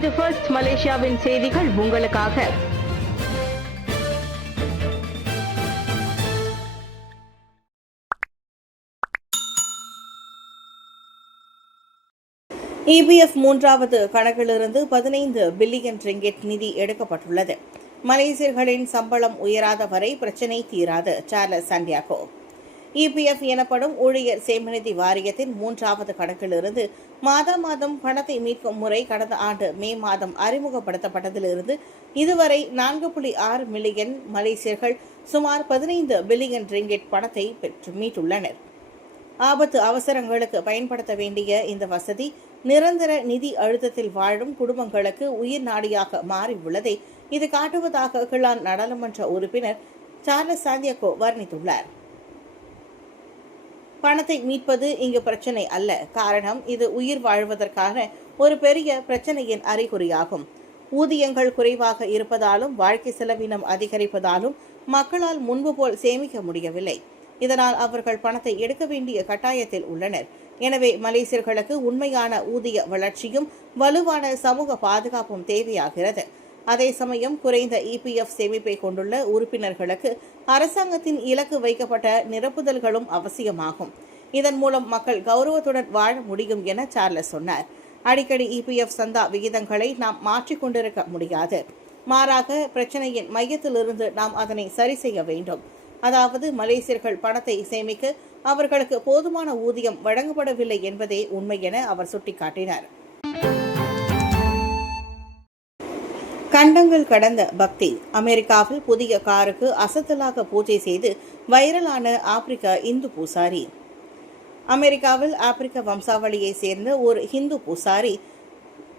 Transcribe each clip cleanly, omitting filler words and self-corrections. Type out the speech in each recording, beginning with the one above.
இது ஃபர்ஸ்ட் மலேசியாவின் செய்திகள் உங்களுக்காக. EPF மூன்றாவது கணக்கிலிருந்து 15 பில்லியன் ரிங்கெட் நிதி எடுக்கப்பட்டுள்ளது. மலேசியர்களின் சம்பளம் உயராத வரை பிரச்சினை தீராது. Charles Santiago. EPF எனப்படும் ஊழியர் சேமநிதி வாரியத்தின் மூன்றாவது கணக்கிலிருந்து மாதம் பணத்தை மீட்கும் முறை கடந்த ஆண்டு மே மாதம் அறிமுகப்படுத்தப்பட்டதிலிருந்து இதுவரை 4.6 மில்லியன் மலேசியர்கள் சுமார் 15 பில்லியன் ரிங்கெட் பணத்தை பெற்று மீட்டுள்ளனர். ஆபத்து அவசரங்களுக்கு பயன்படுத்த வேண்டிய இந்த வசதி நிரந்தர நிதி அழுத்தத்தில் வாழும் குடும்பங்களுக்கு உயிர் நாடியாக மாறியுள்ளதை இது காட்டுவதாக கிளான் நாடாளுமன்ற உறுப்பினர் சார்லஸ் சாண்டியாகோ வர்ணித்துள்ளார். பணத்தை மீட்பது இங்கு பிரச்சனை அல்ல. காரணம், இது உயிர் வாழ்வதற்கான ஒரு பெரிய பிரச்சனையின் அறிகுறியாகும். ஊதியங்கள் குறைவாக இருப்பதாலும் வாழ்க்கை செலவினம் அதிகரிப்பதாலும் மக்களால் முன்பு போல் சேமிக்க முடியவில்லை. இதனால் அவர்கள் பணத்தை எடுக்க வேண்டிய கட்டாயத்தில் உள்ளனர். எனவே மலேசியர்களுக்கு உண்மையான ஊதிய வளர்ச்சியும் வலுவான சமூக பாதுகாப்பும் தேவையாகிறது. அதே சமயம் குறைந்த EPF சேமிப்பை கொண்டுள்ள உறுப்பினர்களுக்கு அரசாங்கத்தின் இலக்கு வைக்கப்பட்ட நிரப்புதல்களும் அவசியமாகும். இதன் மூலம் மக்கள் கௌரவத்துடன் வாழ முடியும் என சார்லஸ் சொன்னார். அடிக்கடி EPF சந்தா விகிதங்களை நாம் மாற்றிக்கொண்டிருக்க முடியாது. மாறாக பிரச்சனையின் மையத்திலிருந்து நாம் அதனை சரி செய்ய வேண்டும். அதாவது மலேசியர்கள் பணத்தை சேமிக்க அவர்களுக்கு போதுமான ஊதியம் வழங்கப்படவில்லை என்பதே உண்மை என அவர் சுட்டிக்காட்டினார். கண்டங்கள் கடந்த பக்தி. அமெரிக்காவில் புதிய காருக்கு அசத்தலாக பூஜை செய்து வைரலான ஆப்பிரிக்க இந்து பூசாரி. அமெரிக்காவில் ஆப்பிரிக்க வம்சாவளியை சேர்ந்த ஒரு இந்து பூசாரி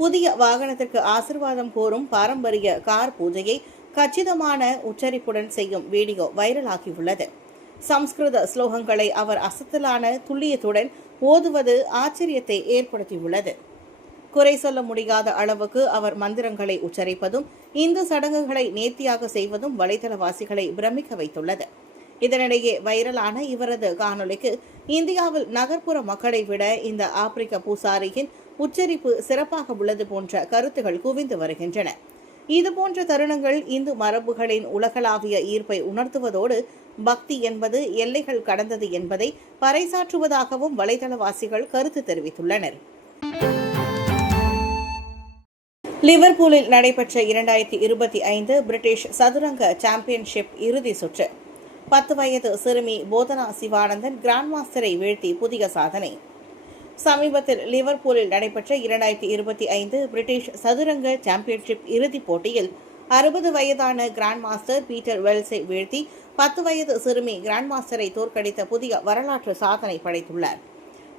புதிய வாகனத்திற்கு ஆசிர்வாதம் கோரும் பாரம்பரிய கார் பூஜையை கச்சிதமான உச்சரிப்புடன் செய்யும் வீடியோ வைரலாகியுள்ளது. சம்ஸ்கிருத ஸ்லோகங்களை அவர் அசத்தலான துல்லியத்துடன் ஓதுவது ஆச்சரியத்தை ஏற்படுத்தியுள்ளது. குறை சொல்ல முடியாத அளவுக்கு அவர் மந்திரங்களை உச்சரிப்பதும் இந்து சடங்குகளை நேர்த்தியாக செய்வதும் வலைதளவாசிகளை பிரமிக்க வைத்துள்ளது. இதனிடையே வைரலான இவரது காணொலிக்கு இந்தியாவில் நகர்ப்புற மக்களை விட இந்த ஆப்பிரிக்க பூசாரியின் உச்சரிப்பு சிறப்பாக உள்ளது போன்ற கருத்துகள் குவிந்து வருகின்றன. இதுபோன்ற தருணங்கள் இந்து மரபுகளின் உலகளாவிய ஈர்ப்பை உணர்த்துவதோடு பக்தி என்பது எல்லைகள் கடந்தது என்பதை பறைசாற்றுவதாகவும் வலைதளவாசிகள் கருத்து தெரிவித்துள்ளனர். லிவர்பூலில் நடைபெற்ற 2025 பிரிட்டிஷ் சதுரங்க சாம்பியன்ஷிப் இறுதி சுற்று. 10 வயது சிறுமி போதனா சிவானந்தன் கிராண்ட் மாஸ்டரை வீழ்த்தி புதிய சாதனை. சமீபத்தில் லிவர்பூலில் நடைபெற்ற 2025 பிரிட்டிஷ் சதுரங்க சாம்பியன்ஷிப் இறுதிப் போட்டியில் 60 வயதான கிராண்ட் மாஸ்டர் பீட்டர் வெல்ஸை வீழ்த்தி 10 வயது சிறுமி கிராண்ட் மாஸ்டரை தோற்கடித்த புதிய வரலாற்று சாதனை படைத்துள்ளார்.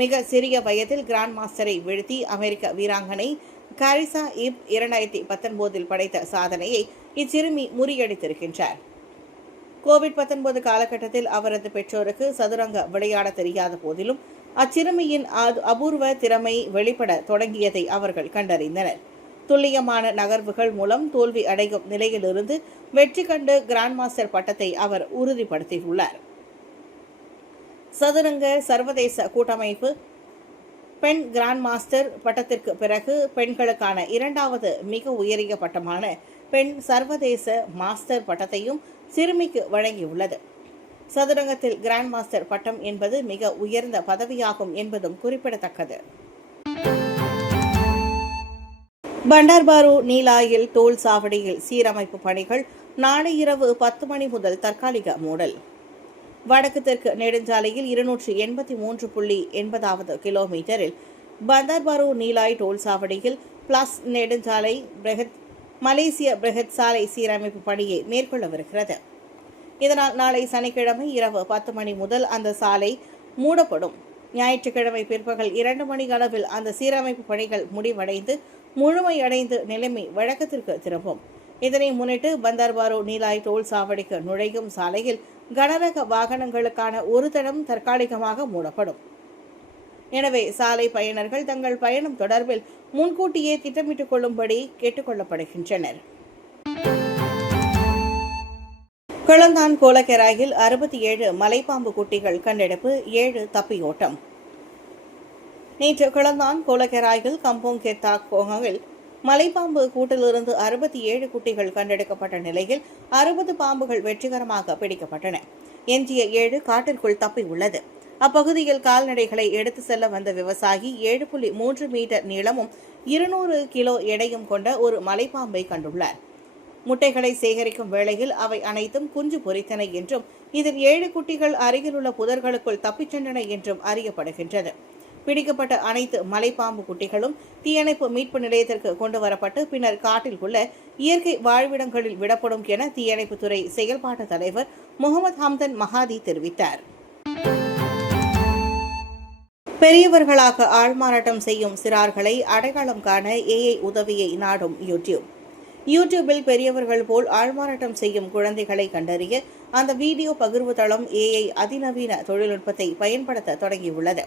மிக சிறிய வயதில் கிராண்ட் மாஸ்டரை வீழ்த்தி அமெரிக்க வீராங்கனை காரிசா இப் 2019 படைத்த சாதனையை இச்சிறுமி முறியடித்திருக்கின்றார். கோவிட்-19 காலகட்டத்தில் அவரது பெற்றோருக்கு சதுரங்க விளையாட தெரியாத போதிலும் அச்சிறுமியின் அபூர்வ திறமை வெளிப்பட தொடங்கியதை அவர்கள் கண்டறிந்தனர். துல்லியமான நகர்வுகள் மூலம் தோல்வி அடையும் நிலையிலிருந்து வெற்றி கண்டு கிராண்ட் மாஸ்டர் பட்டத்தை அவர் உறுதிப்படுத்தியுள்ளார். சதுரங்க சர்வதேச கூட்டமைப்பு பெண் கிராண்ட் மாஸ்டர் பட்டத்திற்கு பிறகு பெண்களுக்கான இரண்டாவது மிக உயரிய பட்டமான பெண் சர்வதேச மாஸ்டர் பட்டத்தையும் சிறுமிக்கு வழங்கியுள்ளது. சதுரங்கத்தில் கிராண்ட் மாஸ்டர் பட்டம் என்பது மிக உயர்ந்த பதவியாகும் என்பதும் குறிப்பிடத்தக்கது. பண்டார்பாரு நீலாயில் டோல் சாவடியில் சீரமைப்பு பணிகள் நாளை இரவு 10 மணி முதல் தற்காலிக மூடல். வடக்கு தெற்கு நெடுஞ்சாலையில் 283.80 கிலோமீட்டரில் பந்தார்பாரு நீலாய் டோல் சாவடியில் பிளஸ் நெடுஞ்சாலை மலேசிய பிரெஹத் சாலை சீரமைப்பு பணியை மேற்கொள்ளவிருக்கிறது. இதனால் நாளை சனிக்கிழமை இரவு 10 மணி முதல் அந்த சாலை மூடப்படும். ஞாயிற்றுக்கிழமை பிற்பகல் 2 மணி அளவில் அந்த சீரமைப்பு பணிகள் முடிவடைந்து முழுமையடைந்து நிலைமை வழக்கத்திற்கு திரும்பும். இதனை முன்னிட்டு பந்தார்பாரு நீலாய் டோல் சாவடிக்கு நுழையும் சாலையில் கனரக வாகனங்களுக்கான ஒரு தடம் தற்காலிகமாக மூடப்படும். எனவே சாலை பயணர்கள் தங்கள் பயணம் தொடர்பில் முன்கூட்டியே திட்டமிட்டுக் கொள்ளும்படி கேட்டுக்கொள்ளப்படுகின்றனர். கிளந்தான் கோலக்கெராயில் 67 மலைப்பாம்பு குட்டிகள் கண்டெடுப்பு, 7 தப்பியோட்டம். நேற்று கிளந்தான் கோலக்கெராயில் கம்போங் கெத்தாக் கோகவில் மலைப்பாம்பு கூட்டிலிருந்து 67 குட்டிகள் கண்டெடுக்கப்பட்ட நிலையில் 60 பாம்புகள் வெற்றிகரமாக பிடிக்கப்பட்டன. எஞ்சிய 7 காட்டிற்குள் தப்பியுள்ளது. அப்பகுதியில் கால்நடைகளை எடுத்து செல்ல வந்த விவசாயி 7.3 மீட்டர் நீளமும் 200 கிலோ எடையும் கொண்ட ஒரு மலைப்பாம்பை கண்டுள்ளார். முட்டைகளை சேகரிக்கும் வேளையில் அவை அனைத்தும் குஞ்சு பொரித்தன என்றும் இதில் 7 குட்டிகள் அருகிலுள்ள புதர்களுக்குள் தப்பிச் சென்றன என்றும் அறியப்படுகின்றது. பிடிக்கப்பட்ட அனைத்து மலைப்பாம்பு குட்டிகளும் தீயணைப்பு மீட்பு நிலையத்திற்கு கொண்டு வரப்பட்டு பின்னர் காட்டில் உள்ள இயற்கை வாழ்விடங்களில் விடப்படும் என தீயணைப்புத்துறை செயல்பாட்டு தலைவர் முகமது ஹம்தன் மஹாதி தெரிவித்தார். பெரியவர்களாக ஆள்மாறாட்டம் செய்யும் சிறார்களை அடையாளம் காண ஏஐ உதவியை நாடும் யூடியூபில் பெரியவர்கள் போல் ஆள்மாறாட்டம் செய்யும் குழந்தைகளை கண்டறிய அந்த வீடியோ பகிர்வு தளம் ஏஐ அதிநவீன தொழில்நுட்பத்தை பயன்படுத்த தொடங்கியுள்ளது.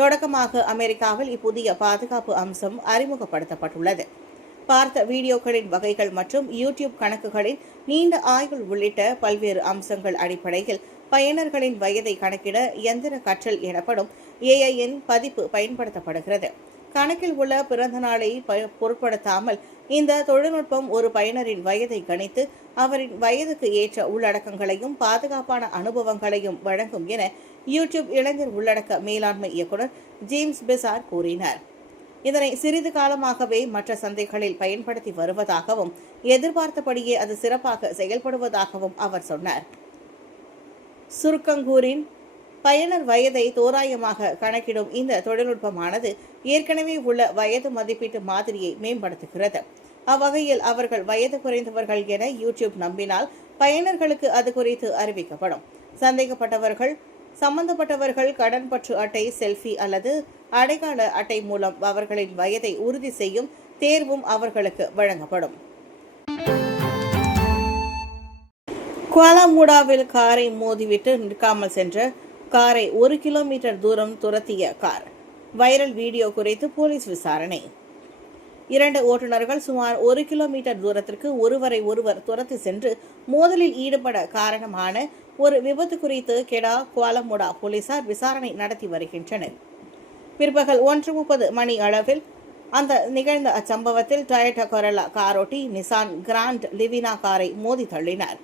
தொடக்கமாக அமெரிக்காவில் இப்புதிய பாதுகாப்பு அம்சம் அறிமுகப்படுத்தப்பட்டுள்ளது. பார்த்த வீடியோக்களின் வகைகள் மற்றும் யூடியூப் கணக்குகளின் நீண்ட ஆய்வுகள் உள்ளிட்ட பல்வேறு அம்சங்கள் அடிப்படையில் பயனர்களின் வயதை கணக்கிட இயந்திர கற்றல் எனப்படும் ஏஐயின் பதிப்பு பயன்படுத்தப்படுகிறது. கணக்கில் உள்ள பிறந்த நாளை பொருட்படுத்தாமல் இந்த தொழில்நுட்பம் ஒரு பயனரின் வயதை கணித்து அவரின் வயதுக்கு ஏற்ற உள்ளடக்கங்களையும் பாதுகாப்பான அனுபவங்களையும் வழங்கும் என யூடியூப் இளைஞர் உள்ளடக்க மேலாண்மை இயக்குநர் ஜேம்ஸ் பெசார் கூறினார். இதனை சிறிது காலமாகவே மற்ற சந்தைகளில் பயன்படுத்தி வருவதாகவும் எதிர்பார்த்தபடியே அது சிறப்பாக செயல்படுவதாகவும் அவர் சொன்னார். சுருக்கங்கூரின் பயனர் வயதை தோராயமாக கணக்கிடும் இந்த தொழில்நுட்பமானது ஏற்கனவே உள்ள வயது மதிப்பீட்டு மாதிரியை மேம்படுத்துகிறது. அவ்வகையில் அவர்கள் வயது குறைந்தவர்கள் என யூடியூப் நம்பினால் பயனர்களுக்கு அது குறித்து அறிவிக்கப்படும். சம்பந்தப்பட்டவர்கள் கடன் பற்று அட்டை, செல்ஃபி அல்லது அடையாள அட்டை மூலம் அவர்களின் வயதை உறுதி செய்யும் தேர்வும் அவர்களுக்கு வழங்கப்படும். குவாலாமுடாவில் காரை மோதிவிட்டு நிற்காமல் சென்ற காரை 1 கிலோமீட்டர் தூரம் துரத்திய கார். வைரல் வீடியோ குறித்து போலீஸ் விசாரணை. 2 ஓட்டுநர்கள் சுமார் 1 கிலோமீட்டர் தூரத்திற்கு ஒருவர் துரத்தி சென்று மோதலில் ஈடுபட காரணமான ஒரு விபத்து குறித்து கெடா குவாலமுடா போலீசார் விசாரணை நடத்தி வருகின்றனர். பிற்பகல் 1:30 மணி அளவில் நிகழ்ந்த அச்சம்பவத்தில் டொயோட்டா கொரோலா காரோட்டி நிசான் கிராண்ட் லிவினா காரை மோதி தள்ளினார்.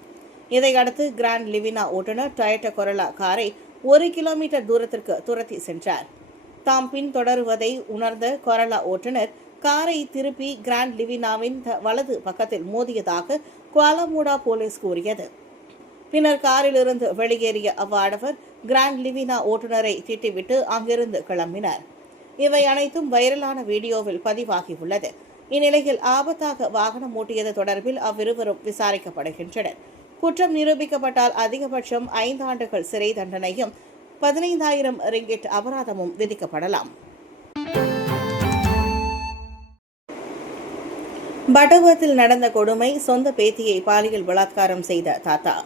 இதையடுத்து கிராண்ட் லிவினா ஓட்டுநர் டொயோட்டா கொரோலா காரை 1 கிலோமீட்டர் தூரத்திற்கு துரத்தி சென்றார். தாம் பின்தொடருவதை உணர்ந்த கொரோலா ஓட்டுநர் காரை திருப்பி கிராண்ட் லிவினாவின் வலது பக்கத்தில் மோதியதாக குவாலாமுடா போலீஸ் கூறியது. பின்னர் காரிலிருந்து வெளியேறிய அவ்வாடவர் கிராண்ட் லிவினா ஓட்டுநரை திட்டிவிட்டு அங்கிருந்து கிளம்பினார். இவை அனைத்தும் வைரலான வீடியோவில் பதிவாகியுள்ளது. இந்நிலையில் ஆபத்தாக வாகனம் ஓட்டியது தொடர்பில் அவ்விருவரும் விசாரிக்கப்படுகின்றனர். குற்றம் நிரூபிக்கப்பட்டால் அதிகபட்சம் 5 ஆண்டுகள் சிறை தண்டனையும் 15,000 ரிங்கிட் அபராதமும் விதிக்கப்படலாம். பட்டவத்தில் நடந்த கொடுமை. சொந்த பேத்தியை பாலியல் பலாத்காரம் செய்த தாத்தா.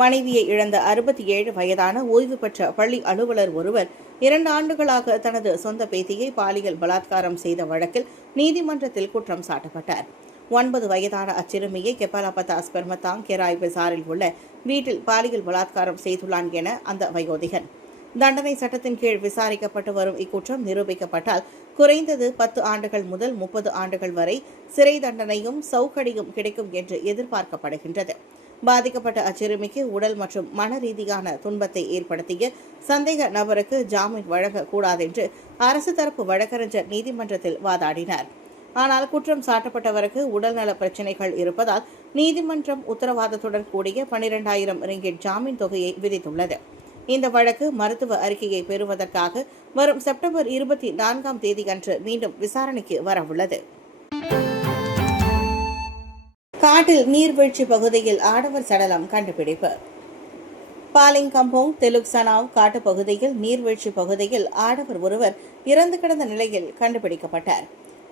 மனைவியை இழந்த 67 வயதான ஓய்வு பெற்ற பள்ளி அலுவலர் ஒருவர் 2 ஆண்டுகளாக தனது சொந்த பேத்தியை பாலியல் பலாத்காரம் செய்த வழக்கில் நீதிமன்றத்தில் குற்றம் சாட்டப்பட்டார். 9 வயதான அச்சிறுமியை கெப்பாலாபத்தாஸ் பெர்மத்தாங் கெராய் பெசாரில் உள்ள வீட்டில் பாலியல் பலாத்காரம் செய்துள்ளான் என அந்த வயோதிகன். தண்டனை சட்டத்தின் கீழ் விசாரிக்கப்பட்டு வரும் இக்குற்றம் நிரூபிக்கப்பட்டால் குறைந்தது 10 ஆண்டுகள் முதல் 30 ஆண்டுகள் வரை சிறை தண்டனையும் சவுக்கடியும் கிடைக்கும் என்று எதிர்பார்க்கப்படுகின்றது. பாதிக்கப்பட்ட அச்சிறுமிக்கு உடல் மற்றும் மன ரீதியான துன்பத்தை ஏற்படுத்திய சந்தேக நபருக்கு ஜாமீன் வழங்கக்கூடாதென்று அரசு தரப்பு வழக்கறிஞர் நீதிமன்றத்தில் வாதாடினார். ஆனால் குற்றம் சாட்டப்பட்டவருக்கு உடல்நல பிரச்சினைகள் இருப்பதால் நீதிமன்றம் உத்தரவாதத்துடன் கூடிய 12,000 ரிங்கிட் ஜாமீன் தொகையை விதித்துள்ளது. இந்த வழக்கு மருத்துவ அறிக்கையை பெறுவதற்காக வரும் செப்டம்பர் 24ஆம் தேதியன்று மீண்டும் விசாரணைக்கு வரவுள்ளது. காட்டில் நீர்வீழ்ச்சி பகுதியில் ஆடவர் சடலம் கண்டுபிடிப்பு. பாலிங் கம்போங் தெலுக்சனாவ் காட்டு பகுதியில் நீர்வீழ்ச்சி பகுதியில் ஆடவர் ஒருவர் இறந்து கிடந்த நிலையில் கண்டுபிடிக்கப்பட்டார்.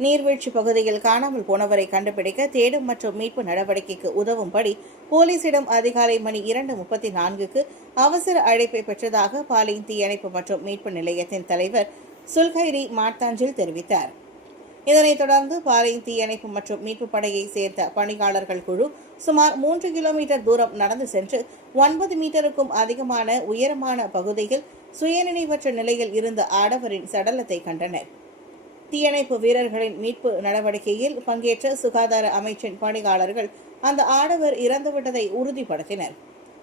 நீர்வீழ்ச்சி பகுதியில் காணாமல் போனவரை கண்டுபிடிக்க தேடும் மற்றும் மீட்பு நடவடிக்கைக்கு உதவும்படி போலீசிடம் அதிகாலை மணி 2:34க்கு அவசர அழைப்பை பெற்றதாக பாலிங் தீயணைப்பு மற்றும் மீட்பு நிலையத்தின் தலைவர் சுல்கைரி மார்த்தாஞ்சில் தெரிவித்தார். இதனைத் தொடர்ந்து பாலிங் தீயணைப்பு மற்றும் மீட்பு படையை சேர்ந்த பணியாளர்கள் குழு சுமார் 3 கிலோமீட்டர் தூரம் நடந்து சென்று 9 மீட்டருக்கும் அதிகமான உயரமான பகுதியில் சுயநினைவற்ற நிலையில் இருந்த ஆடவரின் சடலத்தை கண்டனர். தீயணைப்பு வீரர்களின் மீட்பு நடவடிக்கையில் பங்கேற்ற சுகாதார அமைச்சின் பணியாளர்கள் அந்த ஆடவர் இறந்துவிட்டதை உறுதிப்படுத்தினர்.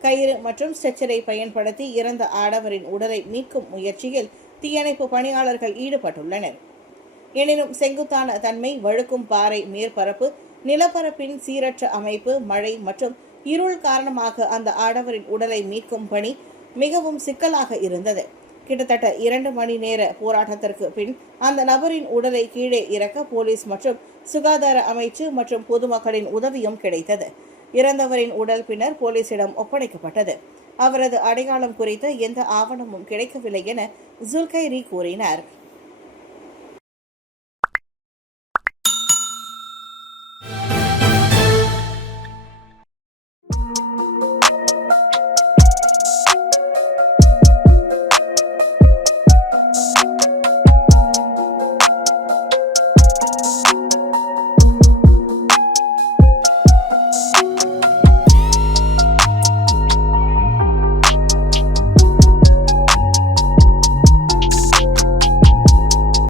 கயிறு மற்றும் ஸ்ட்ரெச்சரை பயன்படுத்தி இறந்த ஆடவரின் உடலை மீட்கும் முயற்சியில் தீயணைப்பு பணியாளர்கள் ஈடுபட்டுள்ளனர். எனினும் செங்குத்தான தன்மை, வழுக்கும் பாறை மேற்பரப்பு, நிலப்பரப்பின் சீரற்ற அமைப்பு, மழை மற்றும் இருள் காரணமாக அந்த ஆடவரின் உடலை மீட்கும் பணி மிகவும் சிக்கலாக இருந்தது. கிட்டத்தட்ட 2 மணி நேர போராட்டத்திற்கு பின் அந்த நபரின் உடலை கீழே இறக்க போலீஸ் மற்றும் சுகாதார அமைச்சு மற்றும் பொதுமக்களின் உதவியும் கிடைத்தது. இறந்தவரின் உடல் பின்னர் போலீசிடம் ஒப்படைக்கப்பட்டது. அவரது அடையாளம் குறித்த எந்த ஆவணமும் கிடைக்கவில்லை என ஜுல்கைரி கூறினார்.